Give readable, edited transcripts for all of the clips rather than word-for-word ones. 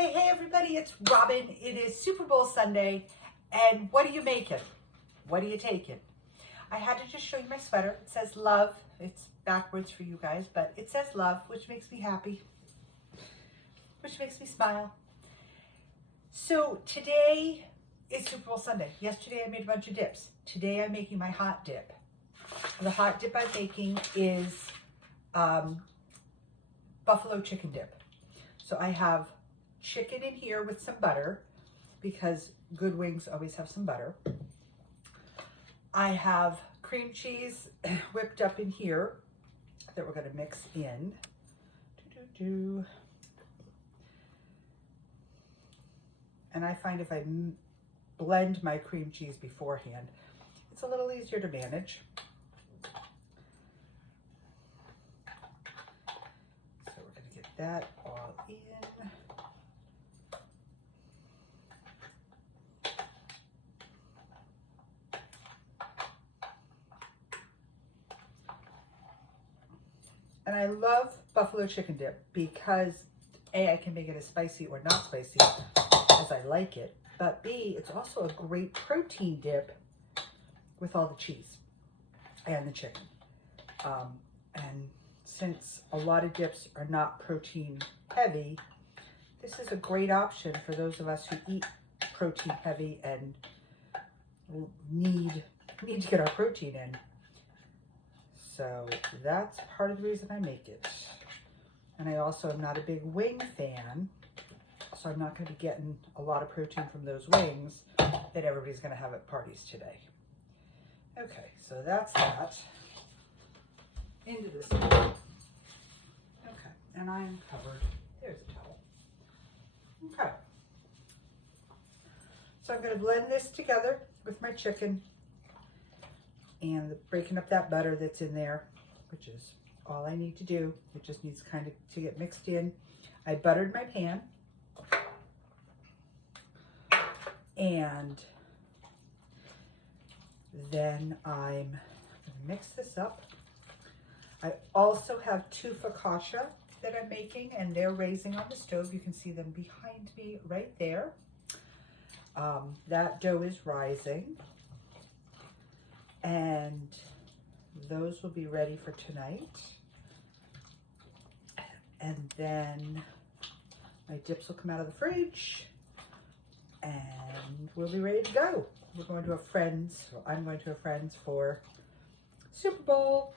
Hey everybody, it's Robin. It is Super Bowl Sunday, and what are you making? What are you taking? I had to just show you my sweater. It says love. It's backwards for you guys, but it says love, which makes me happy, which makes me smile. So today is Super Bowl Sunday. Yesterday I made a bunch of dips. Today I'm making my hot dip. The hot dip I'm making is buffalo chicken dip. So I have chicken in here with some butter because good wings always have some butter. I have cream cheese whipped up in here that we're going to mix in. And I find if I blend my cream cheese beforehand, it's a little easier to manage. So we're going to get that all in. And I love buffalo chicken dip because A, I can make it as spicy or not spicy as I like it, but B, it's also a great protein dip with all the cheese and the chicken. And since a lot of dips are not protein heavy, this is a great option for those of us who eat protein heavy and need to get our protein in. So that's part of the reason I make it. And I also am not a big wing fan, so I'm not going to be getting a lot of protein from those wings that everybody's going to have at parties today. Okay, so that's that. Into this one. Okay, and I am covered. There's a towel. Okay. So I'm going to blend this together with my chicken and breaking up that butter that's in there, which is all I need to do. It just needs kind of to get mixed in. I buttered my pan, and then I'm gonna mix this up. I also have two focaccia that I'm making, and they're raising on the stove. You can see them behind me right there. That dough is rising. And those will be ready for tonight. And then my dips will come out of the fridge and we'll be ready to go. We're going to a friend's, well, I'm going to a friend's for Super Bowl,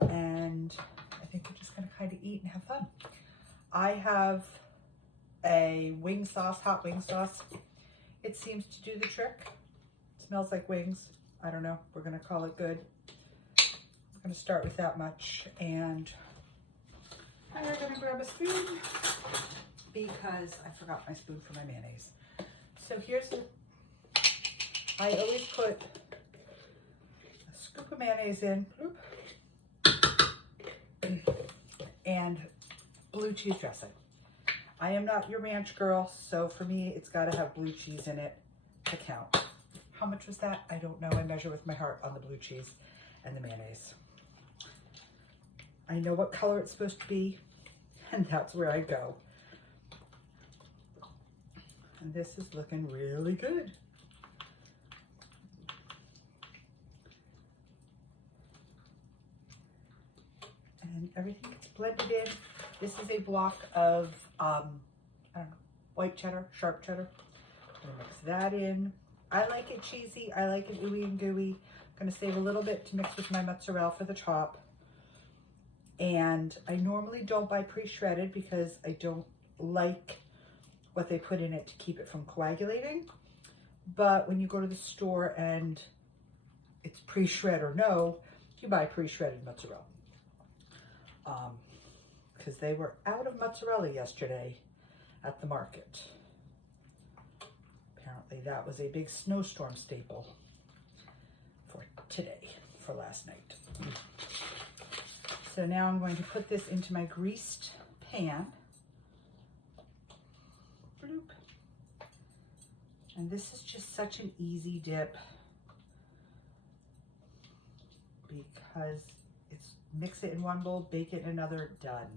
and I think we're just gonna kind of eat and have fun. I have a wing sauce, hot wing sauce. It seems to do the trick. It smells like wings. I don't know, we're gonna call it good. I'm gonna start with that much, and I'm gonna grab a spoon because I forgot my spoon for my mayonnaise. So I always put a scoop of mayonnaise in, and blue cheese dressing. I am not your ranch girl, so for me, it's gotta have blue cheese in it to count. How much was that? I don't know. I measure with my heart on the blue cheese and the mayonnaise. I know what color it's supposed to be, and that's where I go. And this is looking really good. And everything gets blended in. This is a block of, I don't know, white cheddar, sharp cheddar. I'm gonna mix that in. I like it cheesy. I like it ooey and gooey. I'm gonna save a little bit to mix with my mozzarella for the top. And I normally don't buy pre-shredded because I don't like what they put in it to keep it from coagulating. But when you go to the store and it's pre-shred or no, you buy pre-shredded mozzarella. Because they were out of mozzarella yesterday at the market. Apparently that was a big snowstorm staple for today, for last night. So now I'm going to put this into my greased pan. Bloop. And this is just such an easy dip because it's mix it in one bowl, bake it in another, done.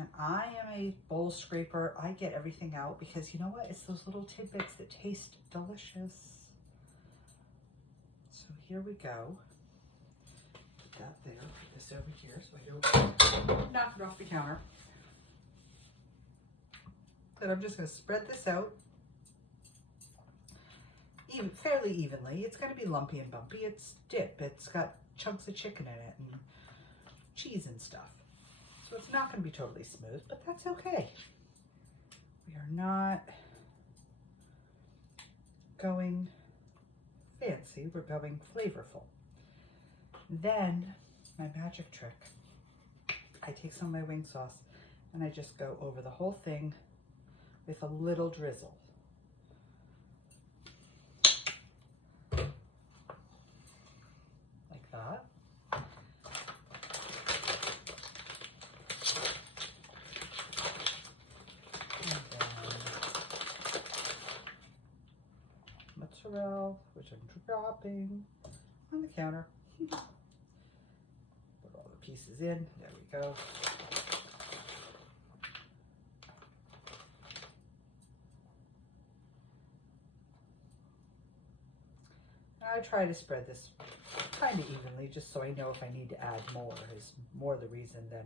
And I am a bowl scraper. I get everything out because you know what? It's those little tidbits that taste delicious. So here we go. Put that there, put this over here so I don't knock it off the counter. And I'm just going to spread this out fairly evenly. It's going to be lumpy and bumpy. It's dip. It's got chunks of chicken in it and cheese and stuff. So it's not going to be totally smooth, but that's okay. We are not going fancy. We're going flavorful. Then my magic trick. I take some of my wing sauce and I just go over the whole thing with a little drizzle. Like that. And then mozzarella, which I'm dropping on the counter. Put all the pieces in. There we go. I try to spread this kind of evenly just so I know if I need to add more. Is more the reason than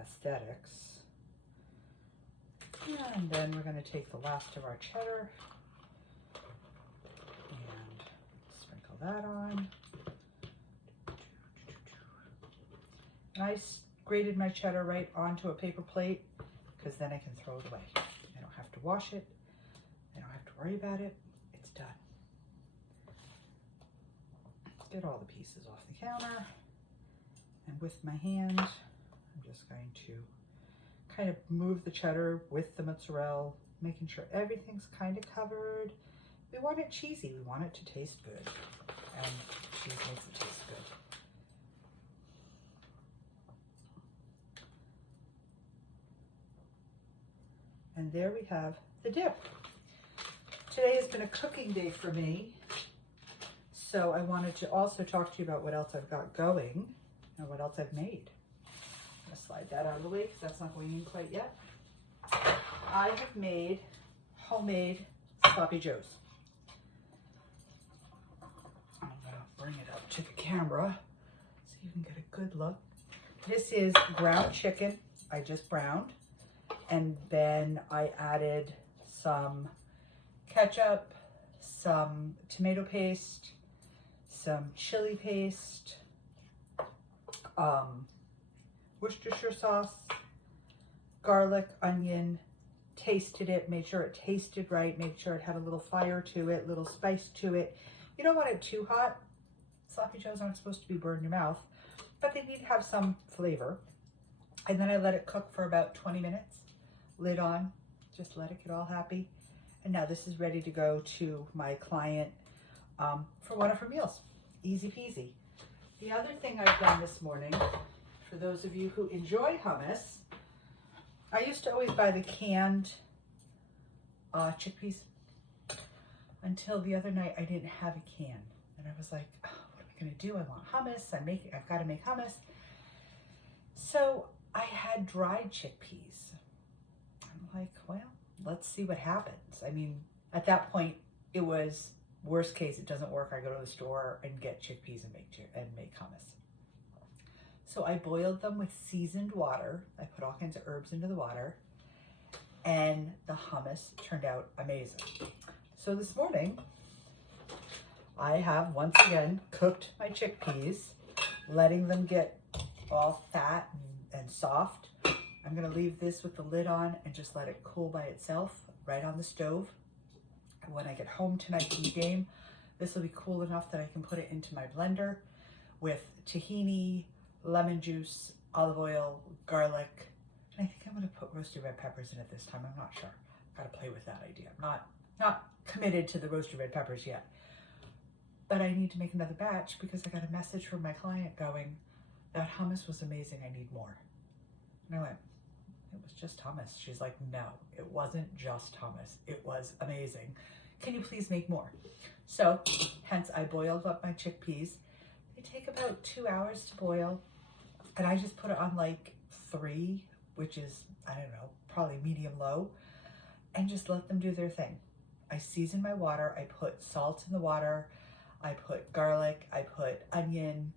aesthetics. And then we're going to take the last of our cheddar and sprinkle that on. And I grated my cheddar right onto a paper plate because then I can throw it away. I don't have to wash it. I don't have to worry about it. It's done. Get all the pieces off the counter, and with my hand I'm just going to kind of move the cheddar with the mozzarella, making sure everything's kind of covered. We want it cheesy, we want it to taste good, and cheese makes it taste good. And there we have the dip. Today has been a cooking day for me. So I wanted to also talk to you about what else I've got going and what else I've made. I'm gonna slide that out of the way because that's not going in quite yet. I have made homemade sloppy joes. I'm gonna bring it up to the camera so you can get a good look. This is ground chicken. I just browned, and then I added some ketchup, some tomato paste, some chili paste, Worcestershire sauce, garlic, onion, tasted it, made sure it tasted right, made sure it had a little fire to it, little spice to it. You don't want it too hot. Sloppy joes aren't supposed to be burned in your mouth, but they need to have some flavor. And then I let it cook for about 20 minutes, lid on, just let it get all happy. And now this is ready to go to my client for one of her meals. Easy peasy. The other thing I've done this morning, for those of you who enjoy hummus, I used to always buy the canned chickpeas. Until the other night, I didn't have a can. And I was like, oh, what am I going to do? I want hummus. I've got to make hummus. So I had dried chickpeas. I'm like, well, let's see what happens. I mean, at that point, it was worst case, it doesn't work. I go to the store and get chickpeas and make hummus. So I boiled them with seasoned water. I put all kinds of herbs into the water, and the hummus turned out amazing. So this morning, I have once again cooked my chickpeas, letting them get all fat and soft. I'm gonna leave this with the lid on and just let it cool by itself right on the stove. And when I get home tonight from the game, this will be cool enough that I can put it into my blender with tahini, lemon juice, olive oil, garlic, and I think I'm gonna put roasted red peppers in it this time. I'm not sure. Gotta play with that idea. I'm not committed to the roasted red peppers yet. But I need to make another batch because I got a message from my client going, that hummus was amazing, I need more. And I went, it was just hummus. She's like, no, it wasn't just hummus. It was amazing. Can you please make more? So, hence I boiled up my chickpeas. They take about 2 hours to boil. And I just put it on like 3 which is, I don't know, probably medium low, and just let them do their thing. I season my water. I put salt in the water. I put garlic. I put onion,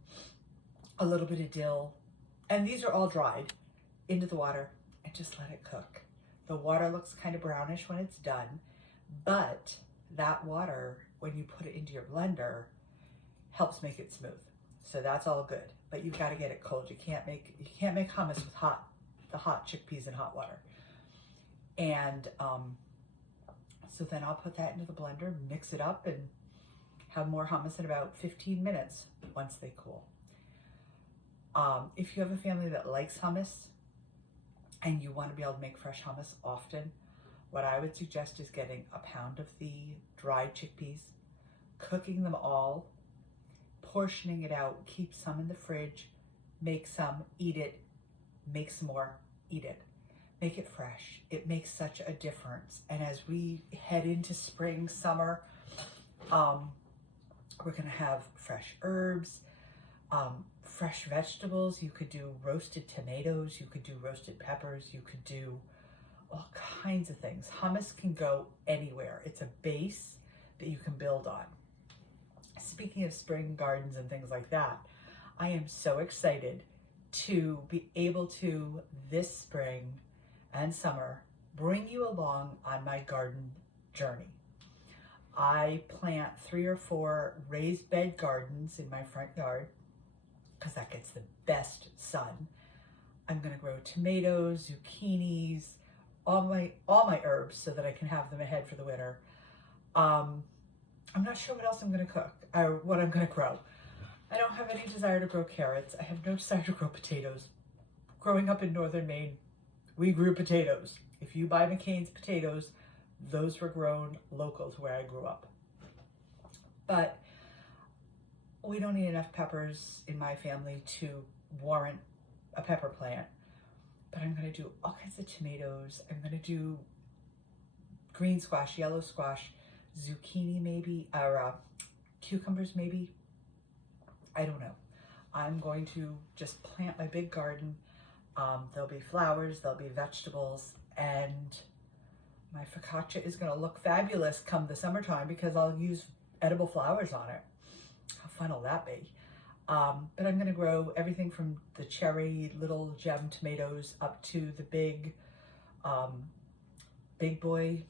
a little bit of dill, and these are all dried, into the water, and just let it cook. The water looks kind of brownish when it's done, but that water, when you put it into your blender, helps make it smooth. So that's all good, but you've got to get it cold. You can't make hummus with the hot chickpeas in hot water. And so then I'll put that into the blender, mix it up, and have more hummus in about 15 minutes once they cool. If you have a family that likes hummus and you want to be able to make fresh hummus often, what I would suggest is getting a pound of the dried chickpeas, cooking them all, portioning it out, keep some in the fridge, make some, eat it, make some more, eat it. Make it fresh. It makes such a difference. And as we head into spring, summer, we're gonna have fresh herbs, fresh vegetables. You could do roasted tomatoes, you could do roasted peppers, you could do all kinds of things. Hummus can go anywhere. It's a base that you can build on. Speaking of spring gardens and things like that, I am so excited to be able to, this spring and summer, bring you along on my garden journey. I plant 3 or 4 raised bed gardens in my front yard because that gets the best sun. I'm gonna grow tomatoes, zucchinis, all my herbs so that I can have them ahead for the winter. I'm not sure what else I'm gonna cook or what I'm gonna grow. I don't have any desire to grow carrots. I have no desire to grow potatoes. Growing up in northern Maine, we grew potatoes. If you buy McCain's potatoes, those were grown local to where I grew up. But we don't need enough peppers in my family to warrant a pepper plant. But I'm gonna do all kinds of tomatoes. I'm gonna do green squash, yellow squash, zucchini maybe, or cucumbers maybe. I don't know. I'm going to just plant my big garden. There'll be flowers, there'll be vegetables, and my focaccia is gonna look fabulous come the summertime because I'll use edible flowers on it. How fun will that be? But I'm gonna grow everything from the cherry little gem tomatoes up to the big boy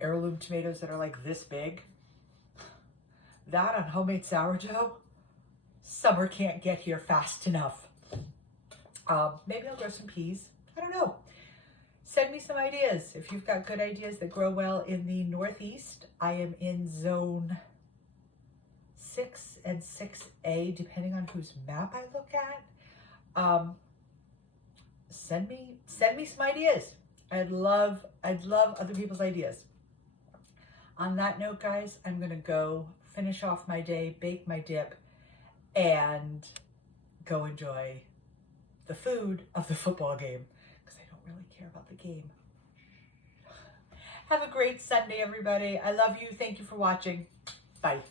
heirloom tomatoes that are like this big. That on homemade sourdough, summer can't get here fast enough. Maybe I'll grow some peas. I don't know. Send me some ideas. If you've got good ideas that grow well in the Northeast, I am in zone 6 and 6A, depending on whose map I look at. Send me some ideas. I'd love other people's ideas. On that note, guys, I'm gonna go finish off my day, bake my dip, and go enjoy the food of the football game because I don't really care about the game. Have a great Sunday, everybody. I love you. Thank you for watching. Bye.